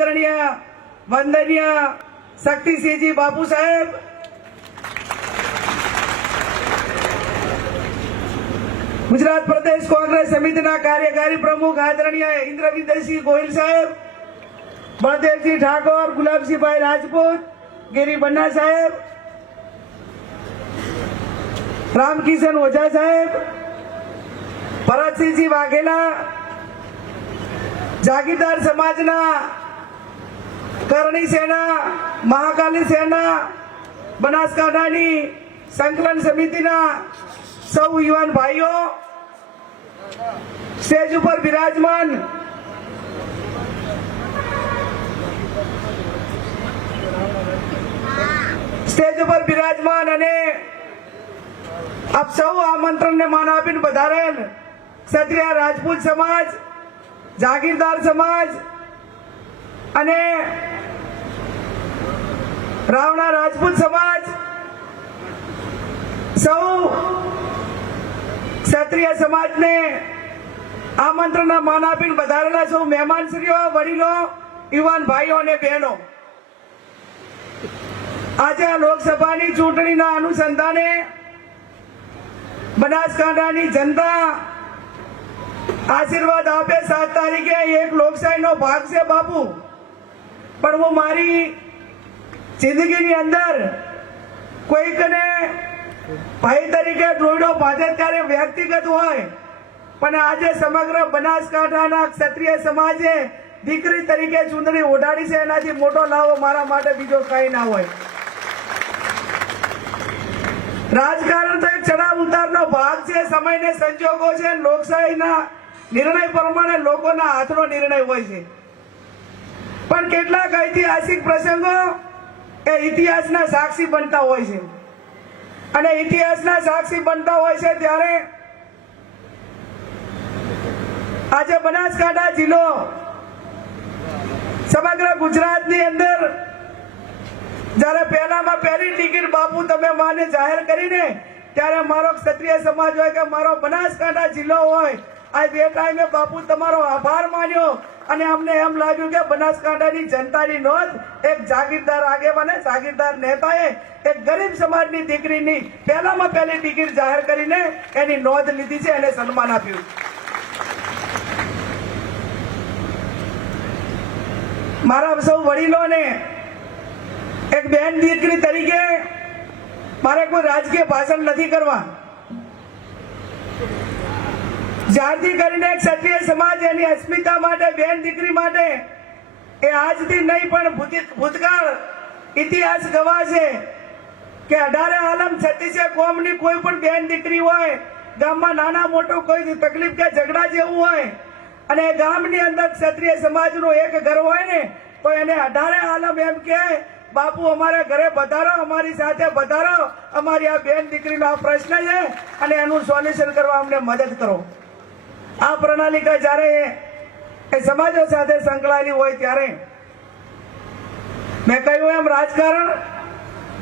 आदरणीय वंदनीय शक्तिसिंहजी बापू साहेब, गुजरात प्रदेश कांग्रेस समिति कार्यकारी प्रमुख आदरणीय इंद्रविंदरसिंह गोयल साहेब, बलदेवजी ठाकुर, गुलाबसिंह भाई राजपूत, गिरी बन्ना साहेब, रामकिशन ओझा साहेब, भरतसिंहजी वाघेला, जागीरदार समाजना करणी सेना, महाकाली सेना, बनासकांठानी संकलन समितिना सौ युवान भाईओ, स्टेज पर विराजमान અને આપ સૌ આમંત્રણને માન આપીને પધારેલ ક્ષત્રિય રાજપૂત સમાજ, જાગીરદાર સમાજ અને રાવણા રાજપૂત સમાજ, સૌ ક્ષત્રિય સમાજને આમંત્રણના માન આપીને પધારેલા સૌ મહેમાનશ્રીઓ, વડીલો, યુવાન ભાઈઓ અને બહેનો, આજે આ લોકસભાની ચૂંટણીના અનુસંધાને બનાસકાંઠાની जनता आशीर्वाद आपे 7 तारीखे एक लोकशाहीનો ભાગ છે બાપુ, પણ હું મારી જિંદગીની અંદર કોઈકને ભાઈ તરીકે ડોયડો બાંધે ત્યારે વ્યક્તિગત હોય, પણ આજે સમગ્ર બનાસકાંઠાના ક્ષત્રિય સમાજે દીકરી તરીકે ચૂંટણી ઓઢાડી છે, એનાથી મોટો લાવો મારા માટે બીજો કંઈ ના હોય। રાજકારણ તો એક ચડાવ ઉતારનો ભાગ છે, સમયને સંજોગો છે, લોકશાહીના નિર્ણય પ્રમાણે લોકોના હાથનો નિર્ણય હોય છે, પણ કેટલાક ઐતિહાસિક પ્રસંગો એ ઇતિહાસના સાક્ષી બનતા હોય છે, અને ઇતિહાસના સાક્ષી બનતા હોય છે ત્યારે આજે બનાસકાંઠા જિલ્લો સમગ્ર ગુજરાતની અંદર જ્યારે પહેલામાં પહેલી ટિકિટ બાપુ તમે માને જાહેર કરીને ત્યારે મારો ક્ષત્રિય સમાજ હોય કે મારો બનાસકાંઠા જિલ્લો હોય, આ બે ટાઈમે બાપુ તમારો આભાર માન્યો અને અમને એમ લાગ્યું કે બનાસકાંઠાની જનતાની નોંધ એક જાગીરદાર આગેવાને, જાગીરદાર નેતાએ એક ગરીબ સમાજની દીકરીની પહેલામાં પહેલી ટિકિટ જાહેર કરીને એની નોંધ લીધી છે, એને સન્માન આપ્યું। મારા સૌ વડીલોને एक बहन दीकरी तरीके मारे कोई राजकीय भाषण नहीं करवा, ज्यारथी करीने एक क्षत्रिय समाज एनी अस्मिता माटे, बहन दीकरी माटे ए आजथी नहीं पण भूतकाळ इतिहास गवाह छे के 18 आलम 36 कोमनी कोई पण बहन दीकरी होय, गाममां नाना मोटो कोई तकलीफ के झगड़ा जेवुं होय अने गामनी अंदर क्षत्रिय समाजनो एक घर होय ने तो एने 18 आलम एम के बापू अमारे घरे पधारो, अमारी साथे पधारो, अमारी आ बेन दीकरीनो आ प्रश्न है अने एनुं सोल्यूशन करवा अमने मदद करो। आ प्रणालिका ज्यारे ए समाजो साथे संकळाયેલી હોય ત્યારે मैं કહ્યું એમ રાજકારણ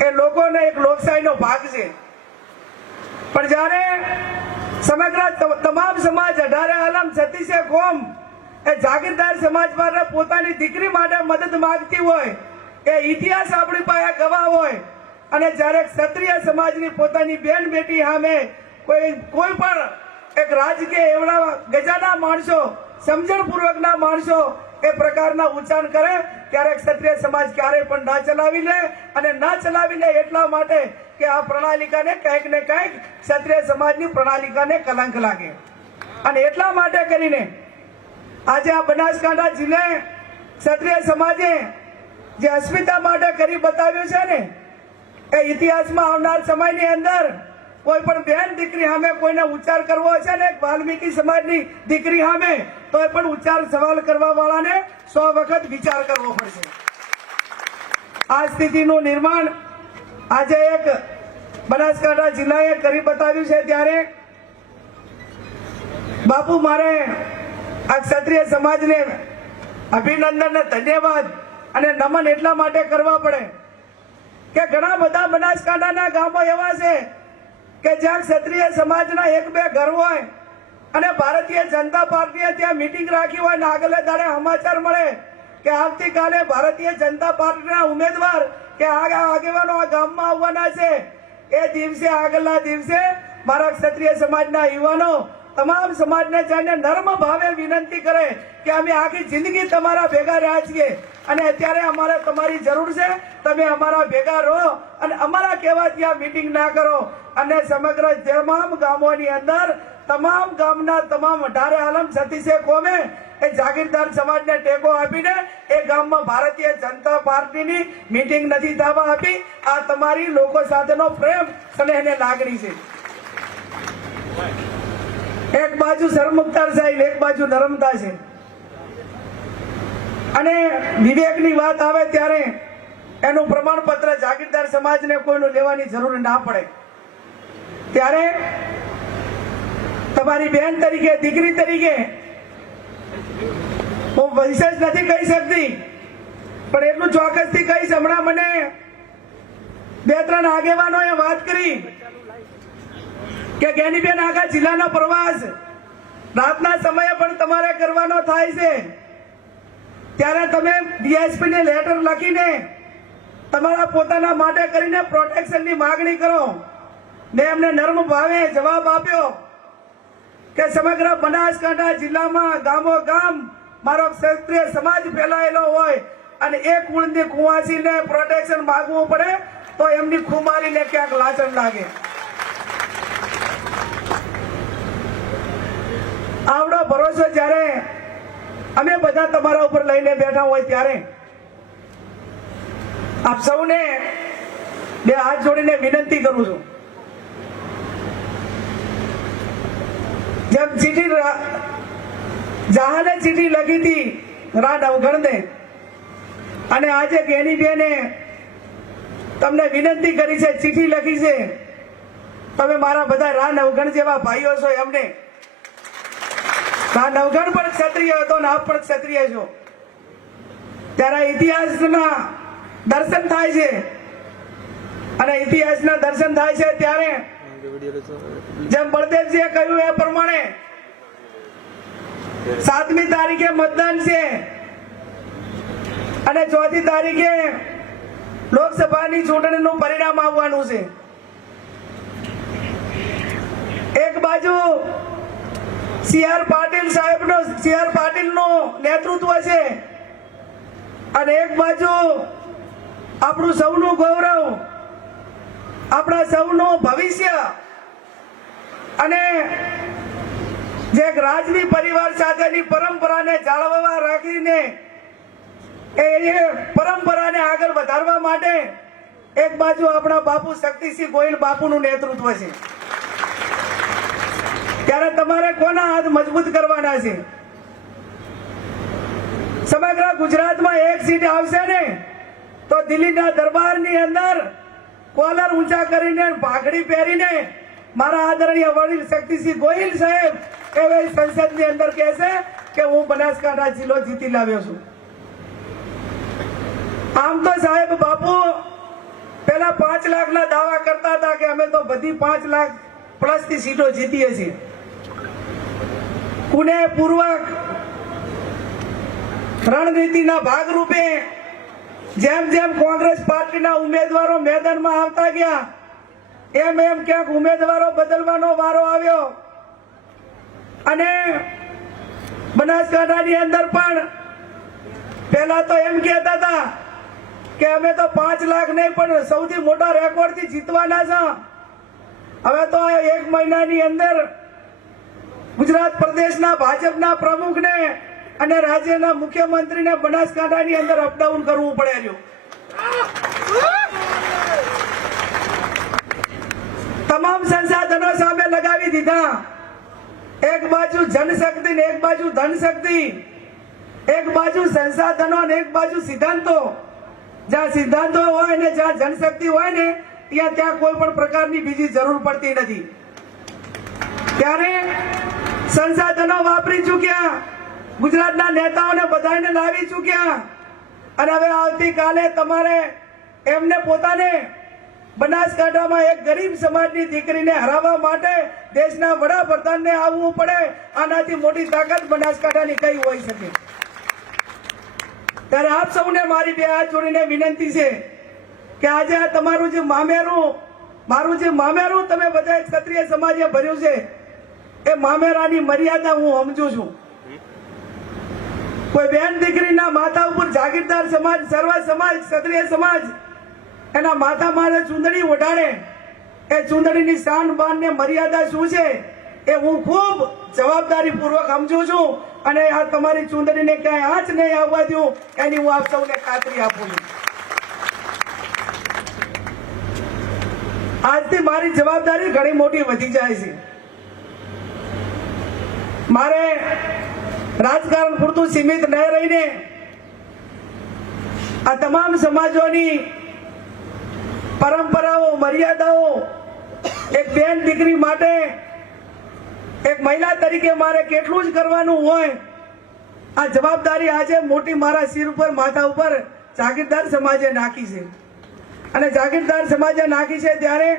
એ લોકોને એક લોકશાહીનો ભાગ છે, પણ જ્યારે સમગ્ર તમામ સમાજ 18 આલમ 36 કોમ એ જાગીરદાર સમાજ માટે પોતાની દીકરી માટે મદદ માંગતી હોય, એ ઇતિહાસ આપણી પાસે ગવાહ હોય, અને જ્યારે ક્ષત્રિય સમાજની પોતાની બેન બેટી સામે કોઈ પણ એક રાજકીય એવડા ગજાના માણસો, સમજણપૂર્વકના માણસો એ પ્રકારના ઉચ્ચાર કરે ત્યારે ક્ષત્રિય સમાજ ક્યારેય પણ ના ચલાવી લે, અને ના ચલાવી લે એટલા માટે કે આ પ્રણાલિકાને કંઈક ને કંઈક ક્ષત્રિય સમાજની પ્રણાલિકાને કલંક લાગે, અને એટલા માટે કરીને આજે આ બનાસકાંઠા જિલ્લે ક્ષત્રિય સમાજે જે અસ્મિતા માટે કરી બતાવ્યું છે ને એ ઇતિહાસમાં આવનાર સમયની અંદર કોઈ પણ બહેન દીકરી સામે કોઈને ઉચ્ચાર કરવો છે ને વાલ્મીકી સમાજની દીકરી સામે તો પણ ઉચ્ચાર સવાલ કરવા વાળાને 100 વખત વિચાર કરવો પડશે। આ સ્થિતિનું નિર્માણ આજે એક બનાસકાંઠા જિલ્લાએ કરી બતાવ્યું છે ત્યારે બાપુ મારે આ ક્ષત્રિય સમાજને અભિનંદન અને ધન્યવાદ અને નમન એટલા માટે કરવા પડે કે ઘણા બધા બનાસકાંઠાના ગામો એવા છે કે જ્યાં ક્ષત્રિય સમાજના 1-2 ઘર હોય અને ભારતીય જનતા પાર્ટીએ ત્યાં મીટિંગ રાખી હોય ને આગલે દાડે સમાચાર મળે કે આવતીકાલે ભારતીય જનતા પાર્ટીના ઉમેદવાર કે આગેવાનો આ ગામમાં આવવાના છે એ દિવસે આગળના દિવસે મારા ક્ષત્રિય સમાજના યુવાનો તમામ સમાજને જઈને નર્મ ભાવે વિનંતી કરે કે અમે આખી જિંદગી તમારા ભેગા રહ્યા છીએ અને અત્યારે અમારે તમારી જરૂર છે, તમે અમારા ભેગા રહો અને અમારા કહેવાથી આ મીટિંગ ના કરો. અને સમગ્ર તમામ ગામોની અંદર તમામ ગામના તમામ 18 આલમ 36 કોમે એ જાગીરદાર સમાજને ટેકો આપીને એ ગામમાં ભારતીય જનતા પાર્ટીની મીટિંગ નથી થવા આપી. આ તમારી લોકો સાથેનો પ્રેમ સ્નેહ ને લાગણી છે. એક બાજુ સરમુખતાર સાહેબ, એક બાજુ નર્મદા છે અને વિવેકની વાત આવે ત્યારે એનું પ્રમાણપત્ર જાગીરદાર સમાજને કોઈનું લેવાની જરૂર ના પડે. ત્યારે તમારી બહેન તરીકે, દીકરી તરીકે હું વિશેષ નથી કહી શકતી, પણ એટલું ચોક્કસથી કહીશ. હમણાં મને 2-3 આગેવાનોએ વાત કરી કે ગેનીબેન આખા જિલ્લાનો પ્રવાસ રાતના સમયે પણ તમારે કરવાનો થાય છે, ત્યારે તમે ડીએસપી ને લેટર લખીને તમારા પોતાના માટે કરીને પ્રોટેક્શનની માંગણી કરો. મેં એમને નર્મ ભાવે જવાબ આપ્યો કે સમગ્ર બનાસકાંઠા જિલ્લામાં ગામો ગામ મારો ક્ષત્રિય સમાજ ફેલાયેલો હોય અને એક કુળની કુંવાસીને પ્રોટેક્શન માંગવું પડે તો એમની ખુમારીને ક્યાંક લાચન લાગે. આવડો ભરોસો જ્યારે અમે બધા તમારા ઉપર લઈને બેઠા હોય ત્યારે આપ સૌને 2 હાથ જોડીને વિનંતી કરું છું. જેમ જહાને ચીઠી લખી હતી રા નવઘણને અને આજે ગેનીબેને તમને વિનંતી કરી છે, ચીઠી લખી છે, તમે મારા બધા રા નવઘણ જેવા ભાઈઓ છો એમને. રા નવઘણ પણ ક્ષત્રિય હતો ને આપ પણ ક્ષત્રિય છો. ત્યારે ઇતિહાસના દર્શન થાય છે અને ઇતિહાસના દર્શન થાય છે ત્યારે જેમ બળદેવજીએ કહ્યું એ પ્રમાણે 7મી તારીખે મતદાન છે અને 4મી તારીખે લોકસભાની ચૂંટણીનું પરિણામ આવવાનું છે. એક બાજુ CR પાટીલનું નેતૃત્વ છે અને એક બાજુ આપણું સૌનું ગૌરવ, આપણા સૌનું ભવિષ્ય અને જે રાજવી પરિવાર સાથેની પરંપરાને જાળવવા રાખીને એ પરંપરાને આગળ વધારવા માટે એક બાજુ આપણા બાપુ શક્તિસિંહ ગોહિલ બાપુનું નેતૃત્વ છે. ત્યારે તમારે કોના હાથ મજબૂત કરવાના છે? સમગ્ર ગુજરાતમાં 1 સીટ આવશે ને તો દિલ્હીના દરબારની અંદર કોલર ઊંચા કરીને પાઘડી પહેરીને મારા આદરણીય વડીલ શક્તિસિંહ ગોહિલ સાહેબ એ સંસદની અંદર કહેશે કે હું બનાસકાંઠા જિલ્લો જીતી લાવ્યો છું. આમ તો સાહેબ બાપુ પેલા 5 લાખના દાવા કરતા હતા કે અમે તો બધી 5 લાખ પ્લસની સીટો જીતીએ છીએ. પુનેપૂર્વક રણનીતિના ભાગરૂપે જેમ જેમ કોંગ્રેસ પાર્ટીના ઉમેદવારો મેદાનમાં આવતા ગયા એમ એમ ક્યાંક ઉમેદવારો બદલવાનો વારો આવ્યો અને બનાસકાંઠાની અંદર પણ પહેલા તો એમ કહેતા હતા કે અમે તો 5 લાખ નહીં પણ સૌથી મોટા રેકોર્ડથી જીતવાના છે. હવે તો 1 મહિનાની અંદર ગુજરાત પ્રદેશના ભાજપના પ્રમુખને અને રાજ્યના મુખ્યમંત્રીને બનાસકાંઠાની અંદર અપડાઉન કરવું પડે. તમામ સંસાધનો સામે લગાવી દીધા. એક બાજુ જનશક્તિ ને એક બાજુ ધનશક્તિ, એક બાજુ સંસાધનો ને એક બાજુ સિદ્ધાંતો. જ્યાં સિદ્ધાંતો હોય ને જ્યાં જનશક્તિ હોય ને ત્યાં કોઈ પણ પ્રકારની બીજી જરૂર પડતી નથી. ત્યારે સંસાધનો વાપરી ચૂક્યા, ગુજરાતના નેતાઓને બધાને લાવી ચૂક્યા અને હવે આવતીકાલે તમારે એમને પોતાને બનાસકાંઠામાં એક ગરીબ સમાજની દીકરીને હરાવવા માટે દેશના વડાપ્રધાનને આવવું પડે. આનાથી મોટી તાકાત બનાસકાંઠાની કઈ હોઈ શકે? ત્યારે આપ સૌને મારી બે હાથ જોડીને વિનંતી છે કે આજે આ તમારું જે મામેરું, મારું જે મામેરું તમે બધા ક્ષત્રિય સમાજે ભર્યું છે, એ મામેરાની મર્યાદા હું સમજુ છું. કોઈ બેન દીકરીના માથા ઉપર જાગીરદાર સમાજ, સર્વ સમાજ, ક્ષત્રિય સમાજ એના માથા મારે ચૂંદડી ઓઢાડે, એ ચૂંદડીની શાન બાન ને મર્યાદા શું છે એ હું ખૂબ જવાબદારી પૂર્વક સમજુ છું. અને આ તમારી ચૂંદડીને ક્યાંય આંચ નહીં આવવા દઉં એની હું આપ સૌને ખાતરી આપું છું. આજથી મારી જવાબદારી ઘણી મોટી વધી જાય છે. મારે રાજકારણ પૂરતું સીમિત ન રહીને આ તમામ સમાજોની પરંપરાઓ, મર્યાદાઓ, એક બેન દીકરી માટે, એક મહિલા તરીકે મારે કેટલું જ કરવાનું હોય, આ જવાબદારી આજે મોટી મારા સિર ઉપર, માથા ઉપર જાગીરદાર સમાજે નાખી છે. અને જાગીરદાર સમાજે નાખી છે ત્યારે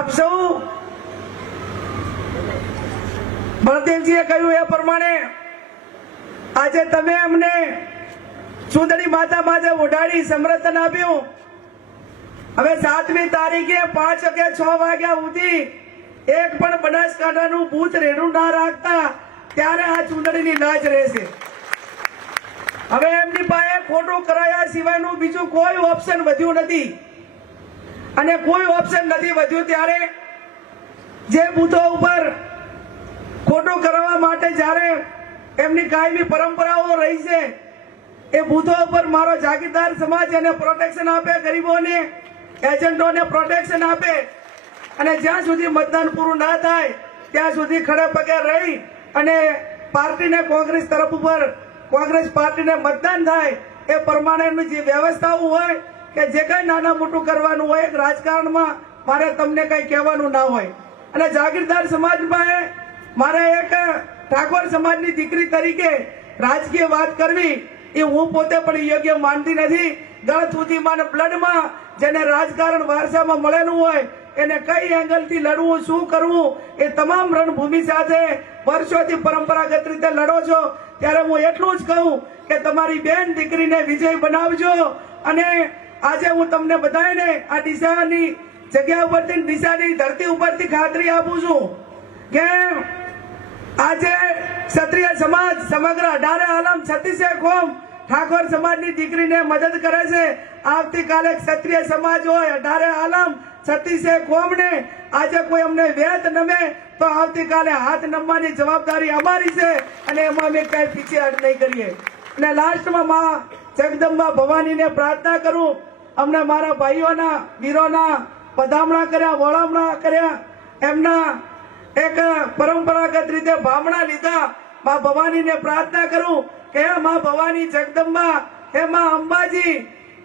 આપ સૌ બળદેવજીએ કહ્યું એ પ્રમાણે આજે તમે અમને ચૂંદડી માથા માથે ઓઢાડી સમર્થન આપ્યું. હવે 7મી તારીખે 5 કે 6 વાગ્યા સુધી એક પણ બનાસકાંઠાનું બૂથ રેડું ના રાખતા ત્યારે આ ચૂંટણીની લાજ રહેશે. હવે એમની પાસે ખોટું કરાયા સિવાયનું બીજું કોઈ ઓપ્શન વધ્યું નથી. અને કોઈ ઓપ્શન નથી વધ્યું ત્યારે જે બૂથો ઉપર ખોટું કરવા માટે જ્યારે એમની કાયમી પરંપરાઓ રહી છે, એ બૂથો ઉપર મારો જાગીરદાર સમાજ એને પ્રોટેક્શન આપે, ગરીબોને, એજન્ટોને પ્રોટેક્શન આપે. અને જ્યાં સુધી મતદાન પૂરું ના થાય ત્યાં સુધી ખડે પગે રહી અને પાર્ટીને કોંગ્રેસ તરફ ઉપર, કોંગ્રેસ પાર્ટીને મતદાન થાય એ પ્રમાણેની જે વ્યવસ્થાઓ હોય કે જે કઈ નાના મોટું કરવાનું હોય રાજકારણમાં મારે તમને કઈ કહેવાનું ના હોય. અને જાગીરદાર સમાજમાં મારે એક ઠાકોર સમાજની દીકરી તરીકે રાજકીય વાત કરવી એ હું પોતે પણ યોગ્ય માનતી નથી. ગળ સુધીમાં બ્લડમાં જેને રાજકારણ વારસામાં મળેલું હોય એને કઈ એંગલથી લડવું, શું કરવું, એ તમામ રણભૂમિ સાથે વર્ષોથી પરંપરાગત રીતે લડો છો. ત્યારે હું એટલું જ કહું કે તમારી બેન દીકરીને વિજય બનાવજો. અને આજે હું તમને બધાને આ ડીસાની જગ્યા ઉપરથી, ડીસાની ધરતી ઉપરથી ખાતરી આપું છું કે આજે ક્ષત્રિય સમાજ સમગ્ર 18 આલમ 36 કોમ ઠાકોર સમાજની દીકરીને મદદ કરે છે. આવતીકાલે ક્ષત્રિય સમાજ હોય 18 આલમ 36 કોમને આજે કોઈ અમને વેત નમે તો આવતીકાલે હાથ નમવાની જવાબદારી અમારી છે. અને એમાં અમે કઈ પીછેહટ નહીં કરીએ. અને લાસ્ટમાં માં જગદંબા ભવાનીને પ્રાર્થના કરું, અમને મારા ભાઈઓના, વીરોના પધામણા કર્યા, વળામણા કર્યા, એમના એક પરંપરાગત રીતે ભામણા લીધા. માં ભવાનીને પ્રાર્થના કરું કે હે માં ભવાની જગદંબા, હે માં અંબાજી,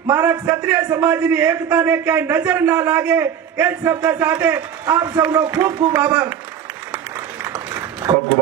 મારા ક્ષત્રિય સમાજની એકતાને ક્યાંય નજર ના લાગે એ જ શબ્દ સાથે આપ સૌનો ખૂબ ખૂબ આભાર. ખૂબ ખૂબ